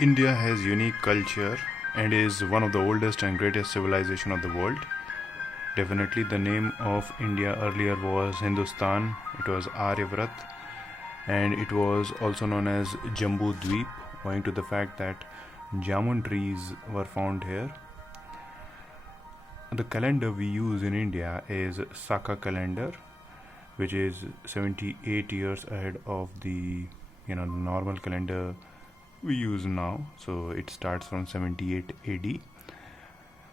India has unique culture and is one of the oldest and greatest civilization of the world. Definitely the name of India earlier was Hindustan, it was Aryavrat, and it was also known as Jambu Dweep, owing to the fact that jamun trees were found here. The calendar we use in India is Saka calendar, which is 78 years ahead of the normal calendar we use now. So it starts from 78 AD.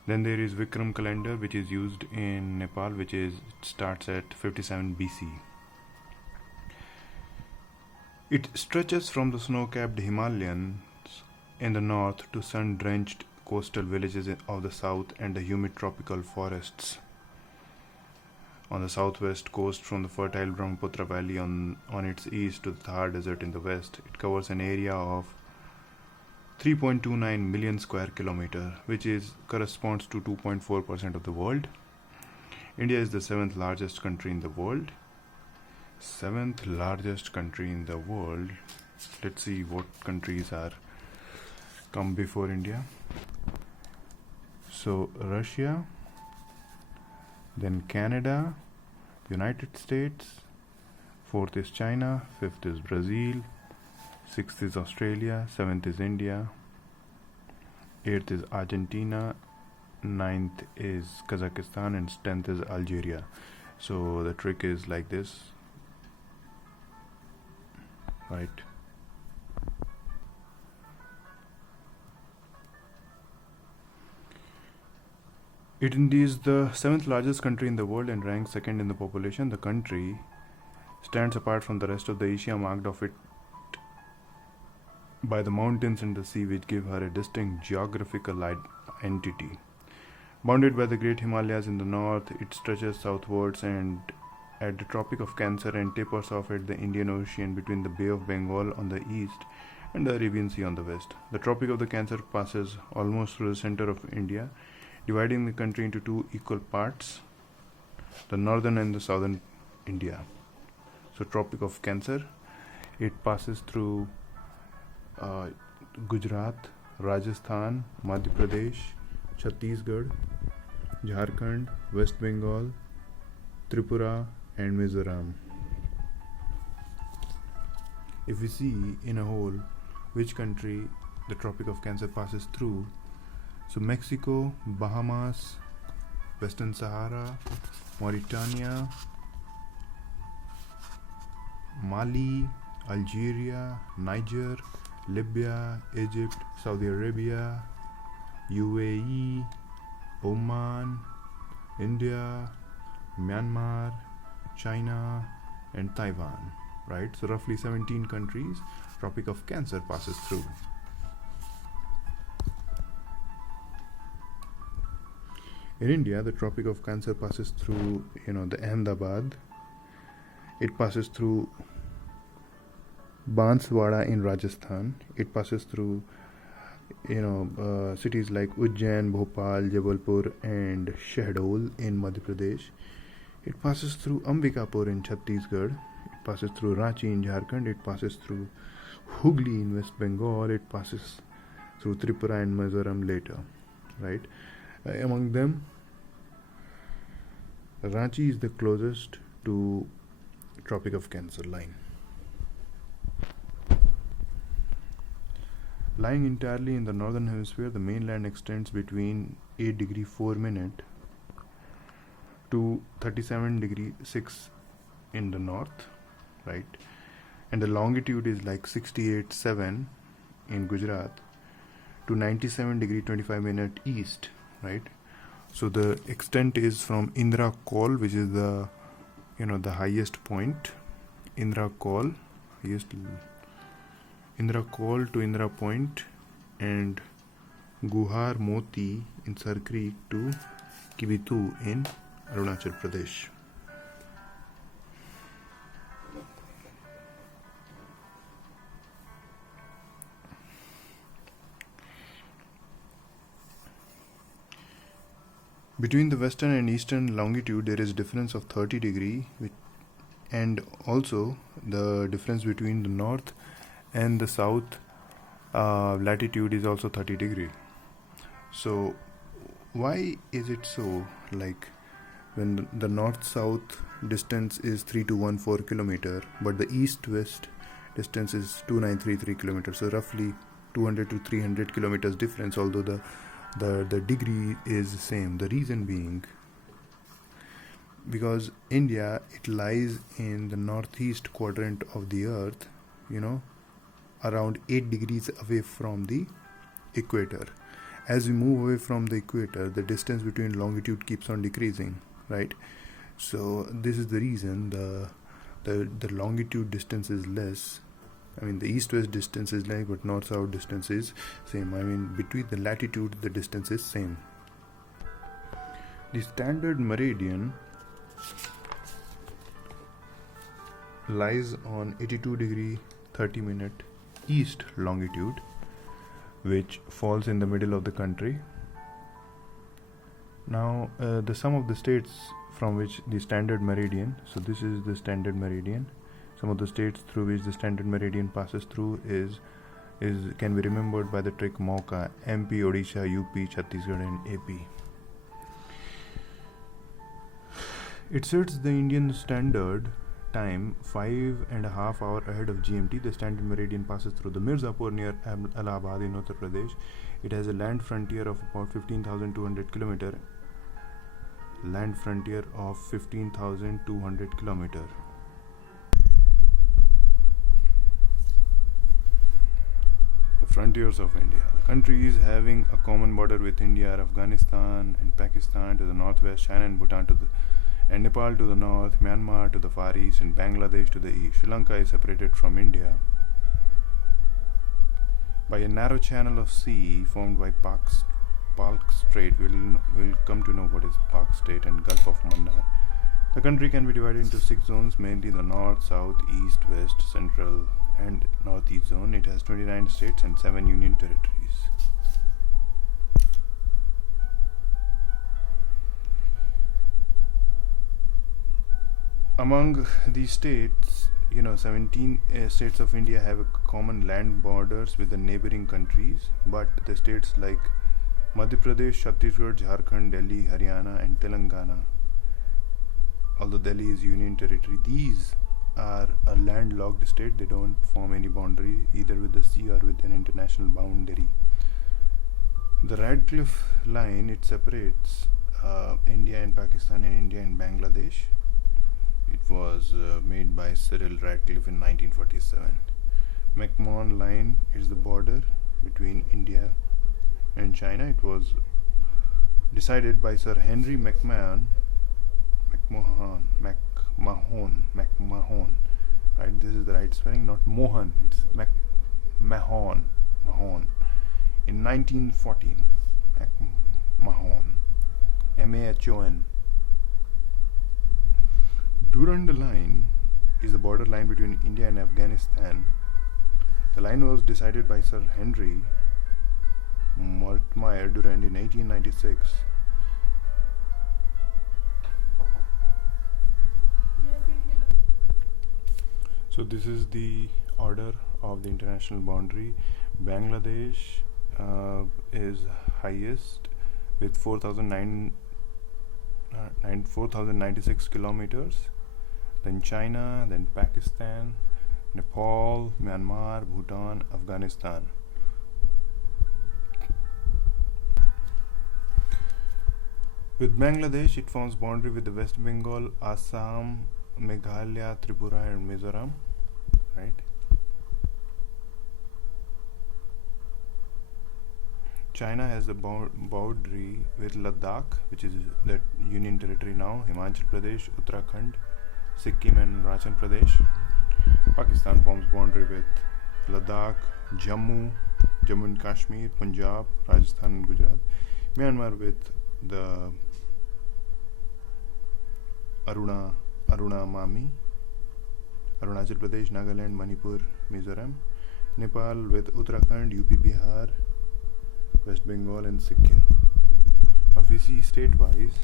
Then there is Vikram calendar, which is used in Nepal, which starts at 57 BC. It stretches from the snow-capped Himalayas in the north to sun-drenched coastal villages of the south and the humid tropical forests on the southwest coast, from the fertile Brahmaputra Valley on its east to the Thar Desert in the west. It covers an area of 3.29 million square kilometer, which corresponds to 2.4% of the world. India is the seventh largest country in the world. Seventh largest country in the world. Let's see what countries are come before India. So Russia, then Canada, United States, fourth is China, fifth is Brazil, sixth is Australia, seventh is India, eighth is Argentina, ninth is Kazakhstan, and 10th is Algeria. So the trick is like this, right? It is the seventh largest country in the world and ranks second in the population. The country stands apart from the rest of the Asia, marked off it by the mountains and the sea, which give her a distinct geographical entity. Bounded by the Great Himalayas in the north, it stretches southwards and at the Tropic of Cancer and tapers off at the Indian Ocean between the Bay of Bengal on the east and the Arabian Sea on the west. The Tropic of the Cancer passes almost through the center of India, dividing the country into two equal parts, the northern and the southern India. So Tropic of Cancer, it passes through Gujarat, Rajasthan, Madhya Pradesh, Chhattisgarh, Jharkhand, West Bengal, Tripura and Mizoram. If we see in a whole which country the Tropic of Cancer passes through, so Mexico, Bahamas, Western Sahara, Mauritania, Mali, Algeria, Niger, Libya, Egypt, Saudi Arabia, UAE, Oman, India, Myanmar, China and Taiwan, right? So roughly 17 countries Tropic of Cancer passes through. In India, the Tropic of Cancer passes through, the Ahmedabad. It passes through Banswara in Rajasthan. It passes through, cities like Ujjain, Bhopal, Jabalpur, and Shahdol in Madhya Pradesh. It passes through Ambikapur in Chhattisgarh. It passes through Ranchi in Jharkhand. It passes through Hooghly in West Bengal. It passes through Tripura and Mizoram later, right? Among them, Ranchi is the closest to Tropic of Cancer line. Lying entirely in the northern hemisphere, the mainland extends between 8 degree 4 minute to 37 degree 6 in the north, right? And the longitude is like 68.7 in Gujarat to 97 degree 25 minute east, right? So the extent is from Indra Col, which is the highest point, Indra Col to Indra Point, and Guhar Moti in Sar Creek to Kibitu in Arunachal Pradesh. Between the western and eastern longitude, there is difference of 30 degree, and also the difference between the north and the south latitude is also 30 degree. So why is it so? Like when the north-south distance is 3214 kilometer, but the east-west distance is 2933 kilometers, so roughly 200 to 300 kilometers difference, although the degree is the same. The reason being because India, it lies in the northeast quadrant of the earth, around 8 degrees away from the equator. As we move away from the equator, the distance between longitude keeps on decreasing, right? So this is the reason the longitude distance is less. I mean, the east-west distance is less, but north-south distance is same. I mean, between the latitude, the distance is same. The standard meridian lies on 82 degree 30 minute east longitude, which falls in the middle of the country. Now, the sum of the states from which the standard meridian, so this is the standard meridian, some of the states through which the standard meridian passes through can be remembered by the trick Mauka: MP, Odisha, UP, Chhattisgarh and AP. It sets the Indian standard time 5.5 hours ahead of GMT. The standard meridian passes through the Mirzapur near Allahabad in Uttar Pradesh. It has a land frontier of about 15,200 kilometer. Land frontier of 15,200 kilometer. The frontiers of India. The countries having a common border with India are Afghanistan and Pakistan to the northwest, China and Bhutan and Nepal to the north, Myanmar to the far east, and Bangladesh to the east. Sri Lanka is separated from India by a narrow channel of sea formed by Palk Strait. We'll come to know what is Palk Strait, and Gulf of Mannar. The country can be divided into 6 zones, mainly the north, south, east, west, central, and northeast zone. It has 29 states and 7 union territories. Among these states, 17 states of India have a common land borders with the neighboring countries, but the states like Madhya Pradesh, Chhattisgarh, Jharkhand, Delhi, Haryana and Telangana, although Delhi is union territory, these are a landlocked state. They don't form any boundary either with the sea or with an international boundary. The Radcliffe line, it separates India and Pakistan and India and Bangladesh. It was made by Cyril Radcliffe in 1947. McMahon line is the border between India and China. It was decided by Sir Henry McMahon, right? This is the right spelling, not Mohan. It's Mahon, in 1914. McMahon, M-A-H-O-N. Durand line is the border line between India and Afghanistan. The line was decided by Sir Henry Mortimer Durand in 1896. So this is the order of the international boundary. Bangladesh is highest with 4,096 kilometers. Then China, then Pakistan, Nepal, Myanmar, Bhutan, Afghanistan. With Bangladesh, it forms boundary with the West Bengal, Assam, Meghalaya, Tripura and Mizoram, right? China has the boundary with Ladakh, which is the union territory now, Himachal Pradesh, Uttarakhand, Sikkim and Arunachal Pradesh. Pakistan forms boundary with Ladakh, Jammu and Kashmir, Punjab, Rajasthan and Gujarat. Myanmar with the Arunamami, Arunachal Pradesh, Nagaland, Manipur, Mizoram. Nepal with Uttarakhand, UP, Bihar, West Bengal and Sikkim. Now if we see state-wise,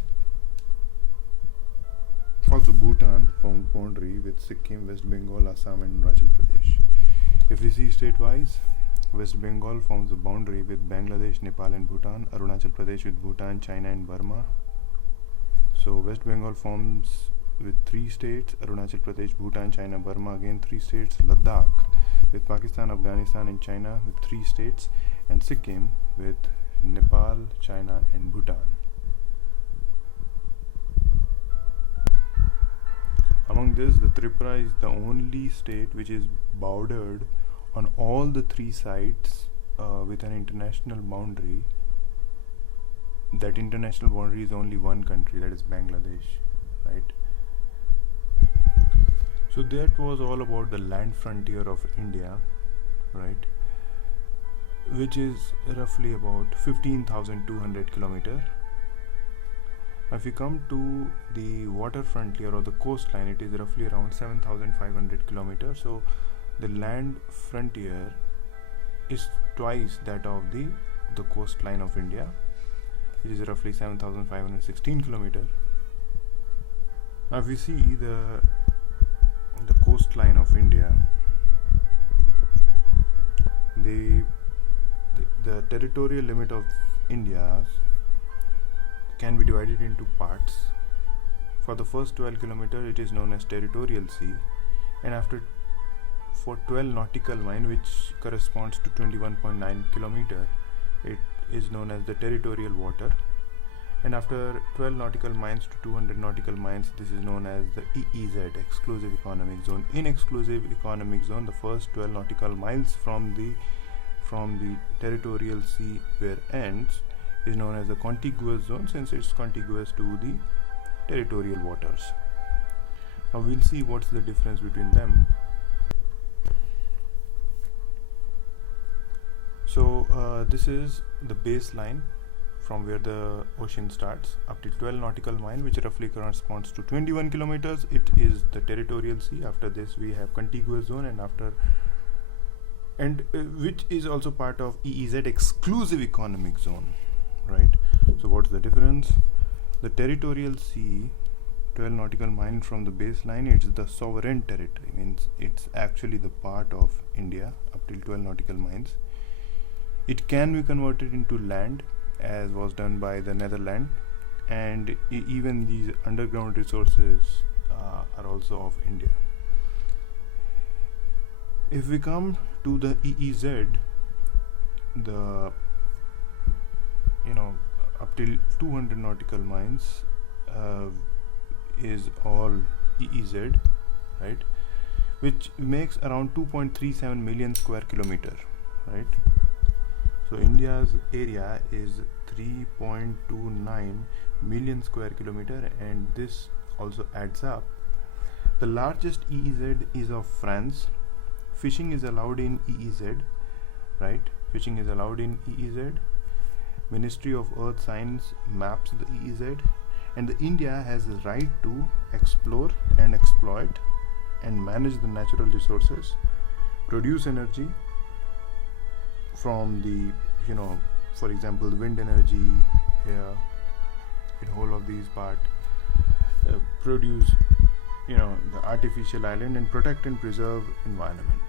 also Bhutan forms boundary with Sikkim, West Bengal, Assam and Arunachal Pradesh. If we see state-wise, West Bengal forms the boundary with Bangladesh, Nepal and Bhutan. Arunachal Pradesh with Bhutan, China and Burma. So West Bengal forms with 3 states: Arunachal Pradesh, Bhutan, China, Burma, again 3 states. Ladakh with Pakistan, Afghanistan and China with 3 states, and Sikkim with Nepal, China and Bhutan. Among this, the Tripura is the only state which is bordered on all the 3 sides with an international boundary. That international boundary is only one country, that is Bangladesh, right? So that was all about the land frontier of India, right, which is roughly about 15,200 kilometers. If we come to the water frontier or the coastline, it is roughly around 7,500 kilometers. So the land frontier is twice that of the coastline of India. It is roughly 7,516 kilometers. Now if we see the coastline of India, the territorial limit of India can be divided into parts. For the first 12 kilometers, it is known as territorial sea, and for 12 nautical miles, which corresponds to 21.9 kilometers, it is known as the territorial water. And after 12 nautical miles to 200 nautical miles, this is known as the EEZ, exclusive economic zone. In exclusive economic zone, the first 12 nautical miles from the territorial sea where ends is known as the contiguous zone, since it's contiguous to the territorial waters. Now we'll see what's the difference between them. So this is the baseline from where the ocean starts up to 12 nautical miles, which roughly corresponds to 21 kilometers. It is the territorial sea. After this we have contiguous zone, and which is also part of EEZ, exclusive economic zone, right? So what's the difference? The territorial sea, 12 nautical miles from the baseline, it's the sovereign territory, means it's actually the part of India up till 12 nautical miles. It can be converted into land, as was done by the Netherlands, and even these underground resources are also of India. If we come to the EEZ, up till 200 nautical miles is all EEZ, right, which makes around 2.37 million square kilometer, right? So India's area is 3.29 million square kilometer, and this also adds up. The largest EEZ is of France. Fishing is allowed in EEZ, right? Fishing is allowed in EEZ. Ministry of Earth Science maps the EEZ, and the India has the right to explore and exploit and manage the natural resources, produce energy from the, for example, wind energy here in whole of these part, produce, the artificial island, and protect and preserve environment.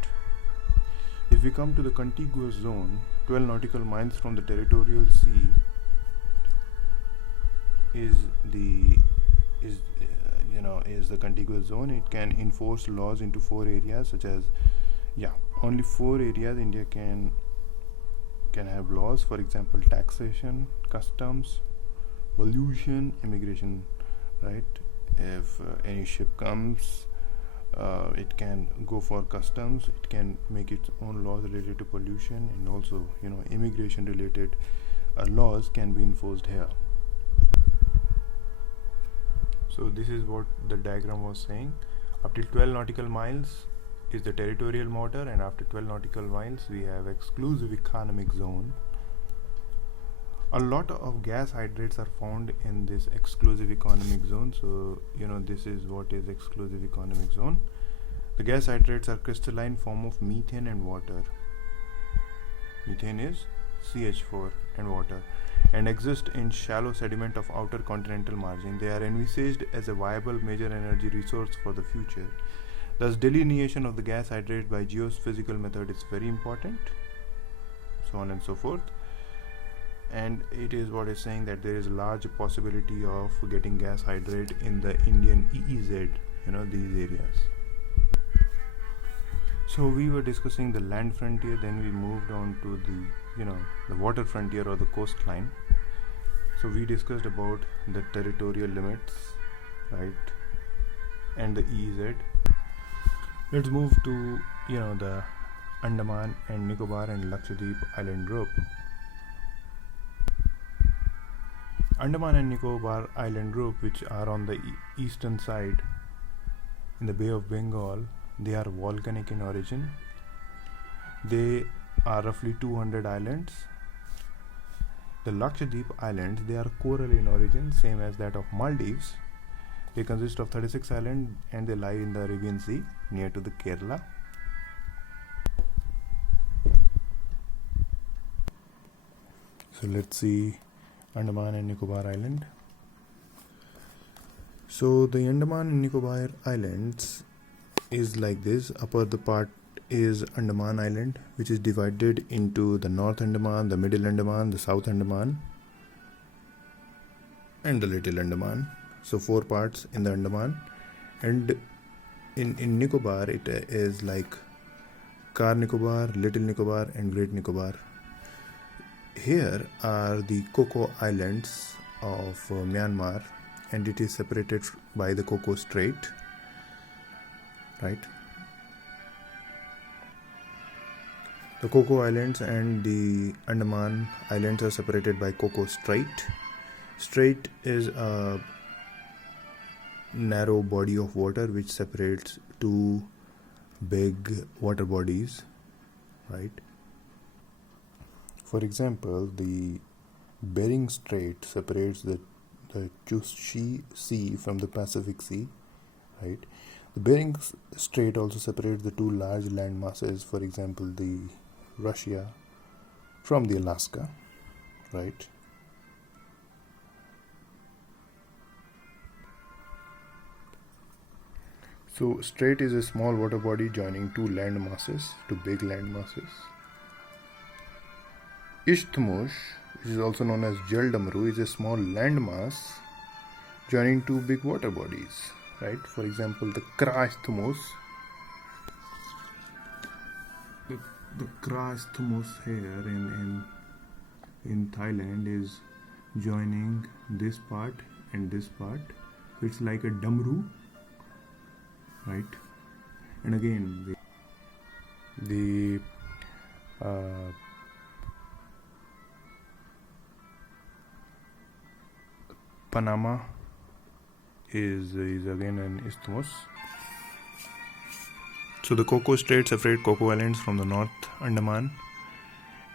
If we come to the contiguous zone, 12 nautical miles from the territorial sea is the contiguous zone. It can enforce laws into 4 areas, such as only 4 areas India can have laws. For example, taxation, customs, pollution, immigration, right? If any ship comes, it can go for customs, it can make its own laws related to pollution, and also immigration related laws can be enforced here. So this is what the diagram was saying. Up till 12 nautical miles is the territorial water, and after 12 nautical miles we have exclusive economic zone. A lot of gas hydrates are found in this exclusive economic zone. So this is what is exclusive economic zone. The gas hydrates are crystalline form of methane and water. Methane is CH4 and water, and exist in shallow sediment of outer continental margin. They are envisaged as a viable major energy resource for the future. Thus, delineation of the gas hydrate by geophysical method is very important. so on and so forth. And it is what is saying that there is large possibility of getting gas hydrate in the Indian EEZ, these areas. So we were discussing the land frontier, then we moved on to the water frontier or the coastline. So we discussed about the territorial limits, right, and the EEZ. Let's move to the Andaman and Nicobar and Lakshadweep island group. Andaman and Nicobar island group, which are on the eastern side in the Bay of Bengal, they are volcanic in origin. They are roughly 200 islands. The Lakshadweep islands, they are coral in origin, same as that of Maldives. They consist of 36 islands and they lie in the Arabian Sea near to the Kerala. So let's see Andaman and Nicobar Island. So the Andaman and Nicobar Islands is like this. Upper the part is Andaman Island, which is divided into the North Andaman, the Middle Andaman, the South Andaman, and the Little Andaman. So 4 parts in the Andaman. And in Nicobar it is like Car Nicobar, Little Nicobar, and Great Nicobar. Here are the Coco Islands of Myanmar, and it is separated by the Coco Strait, right? The Coco Islands and the Andaman Islands are separated by Coco Strait. Strait is a narrow body of water which separates 2 big water bodies, right? For example, the Bering Strait separates the Chukchi Sea from the Pacific Sea, right? The Bering Strait also separates the 2 large land masses, for example, the Russia from the Alaska, right? So strait is a small water body joining 2 land masses, 2 big land masses. Isthmus, which is also known as Jal Damru, is a small land mass joining 2 big water bodies, right? For example, the Kra Isthmus. The Kra Isthmus here in Thailand is joining this part and this part. So it's like a Damru, right? And again, the Panama is again an isthmus. So the Coco Strait separates Coco Islands from the North Andaman,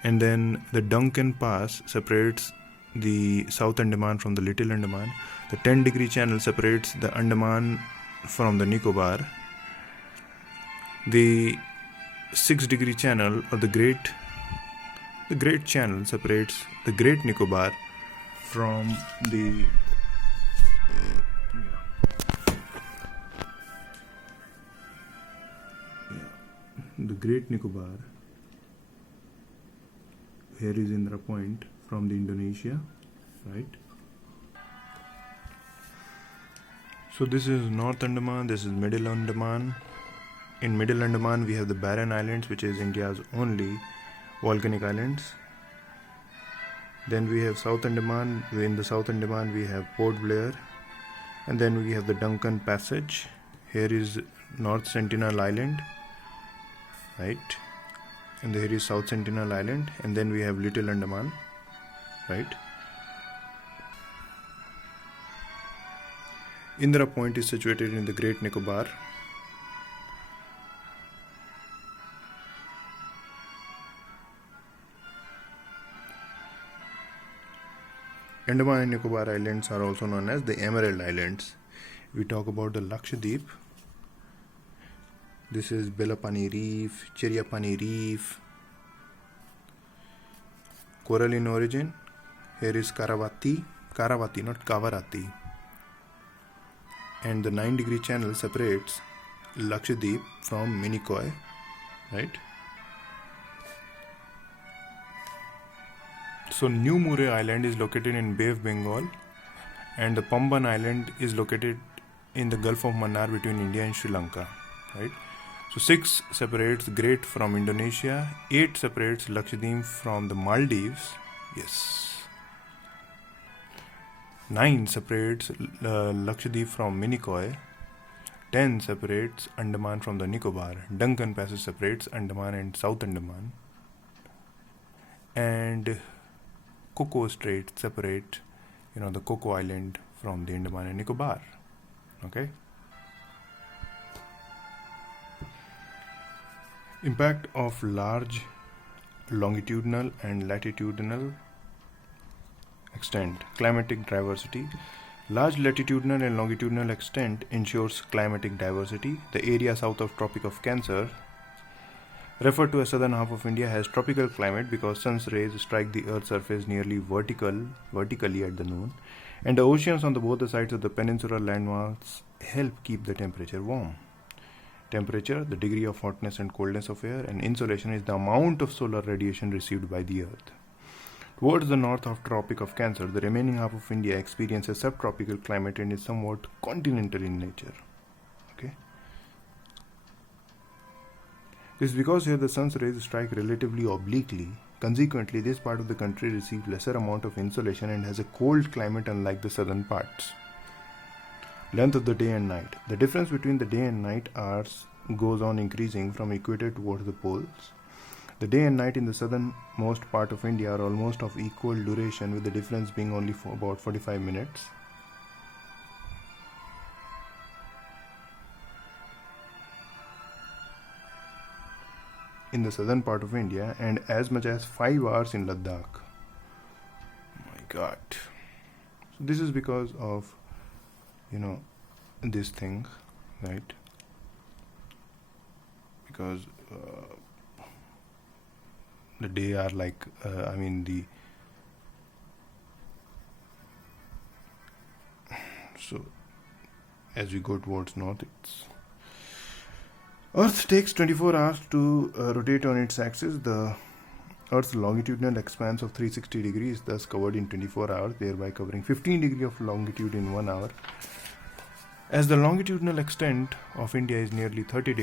and then the Duncan Pass separates the South Andaman from the Little Andaman. The 10-degree channel separates the Andaman from the Nicobar. The 6-degree channel or the Great Channel separates the Great Nicobar from the Great Nicobar. Here is Indra Point from the Indonesia, right? So this is North Andaman, this is Middle Andaman. In Middle Andaman we have the Barren Islands, which is India's only volcanic islands. Then we have South Andaman. In the South Andaman we have Port Blair, and then we have the Duncan Passage. Here is North Sentinel Island, right? And here is South Sentinel Island, and then we have Little Andaman, right? Indra Point is situated in the Great Nicobar. Andaman and Nicobar Islands are also known as the Emerald Islands. We talk about the Lakshadweep. This is Belapani Reef, Cheriapani Reef. Coral in origin. Here is Karavati, not Kavarati. And the 9-degree channel separates Lakshadweep from Minicoy, right? So New Murray Island is located in Bay of Bengal, and the Pamban Island is located in the Gulf of Mannar between India and Sri Lanka, right? So 6 separates Great from Indonesia, 8 separates Lakshadweep from the Maldives, yes. 9 separates Lakshadweep from Minicoy, 10 separates Andaman from the Nicobar, Duncan Passage separates Andaman and South Andaman, and Cocoa Strait separate, the Cocoa Island from the Andaman and Nicobar, okay. Impact of large longitudinal and latitudinal extent. Climatic diversity. Large latitudinal and longitudinal extent ensures climatic diversity. The area south of Tropic of Cancer, referred to as southern half of India, has tropical climate because sun's rays strike the earth's surface nearly vertically at the noon, and the oceans on both the sides of the peninsular landmass help keep the temperature warm. Temperature, the degree of hotness and coldness of air, and insolation is the amount of solar radiation received by the earth. Towards the north of Tropic of Cancer, the remaining half of India experiences subtropical climate and is somewhat continental in nature. Okay. This is because here the sun's rays strike relatively obliquely. Consequently, this part of the country receives lesser amount of insolation and has a cold climate unlike the southern parts. Length of the day and night. The difference between the day and night hours goes on increasing from equator towards the poles. The day and night in the southernmost part of India are almost of equal duration, with the difference being only for about 45 minutes. In the southern part of India, and as much as 5 hours in Ladakh. Oh my god. So this is because of this thing, right? Because the day are like so as we go towards north, Earth takes 24 hours to rotate on its axis. The Earth's longitudinal expanse of 360 degrees is thus covered in 24 hours, thereby covering 15 degrees of longitude in 1 hour. As the longitudinal extent of India is nearly 30 degrees,